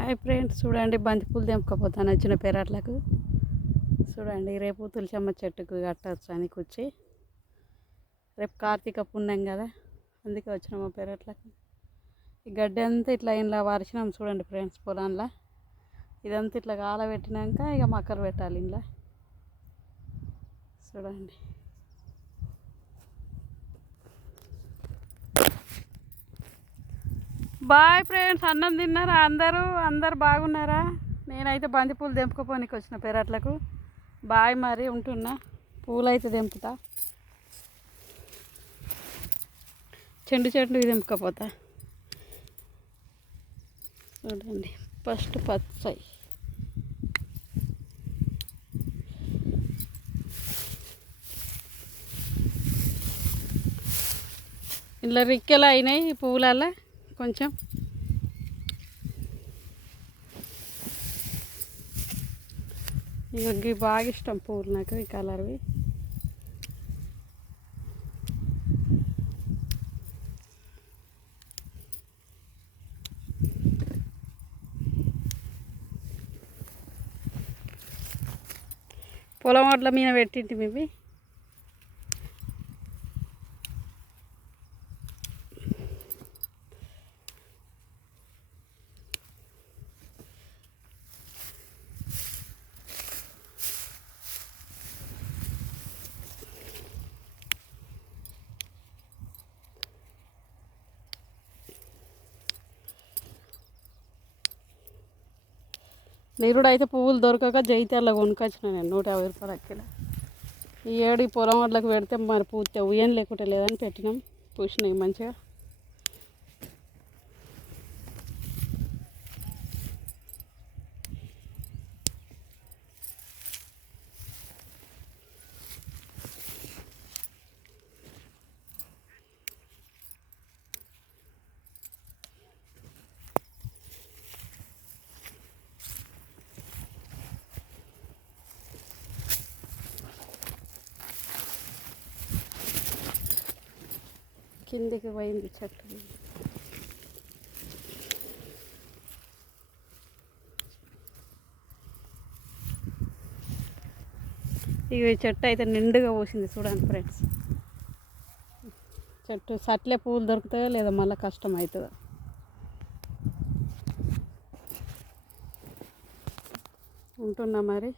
Hi friends, చూడండి బంతిపూలు తెంపుకపోతాను వచ్చిన పెరట్లకు. చూడండి రేపు తులసమ్మ చెట్టుకు కట్టవచ్చు అని కూర్చి, రేపు కార్తీక పుణ్యం కదా, అందుకే వచ్చినాము పెరట్లకు. ఈ గడ్డి అంతా ఇట్లా ఇంట్లో వారిచినాం చూడండి ఫ్రెండ్స్, పొలంలో ఇదంతా ఇట్లా కాలబెట్టినాక ఇక మొక్కలు పెట్టాలి ఇంట్లో. చూడండి బాయ్ ఫ్రెండ్స్, అన్నం తిన్నారా? అందరు బాగున్నారా? నేనైతే బంతిపూలు తెంపుకోపోనికి వచ్చిన పెరట్లకు. బాయ్, మరి ఉంటున్నా. పూలు అయితే తెంపుతా, చెండు తెంపుకపోతా. చూడండి ఫస్ట్ పచ్చాయి, ఇలా రిక్కెలు అయినాయి ఈ పువ్వులల్లో కొంచెం. ఇవి బాగా ఇష్టం పువ్వులు నాకు, ఈ కలర్వి. పొలం వడ్ల మీద పెట్టింటి ఇవి. నిరుడు అయితే పువ్వులు దొరకక జైత్యాల్లో కొనుకొచ్చిన నేను 150 రూపాయల కిలో. ఈ ఏడు ఈ పొలం వడ్లకు పెడితే మరి పూర్తి ఉయ్యం లేకుంటే లేదని పెట్టినాం, పూసినాయి మంచిగా. కిందికి పోయింది చెట్టు. ఈ చెట్టు అయితే నిండుగా పోసింది చూడండి ఫ్రెండ్స్. చెట్టు సట్లే పువ్వులు దొరుకుతాయో లేదా మళ్ళీ కష్టం అవుతుందో. ఉంటున్నా మరి.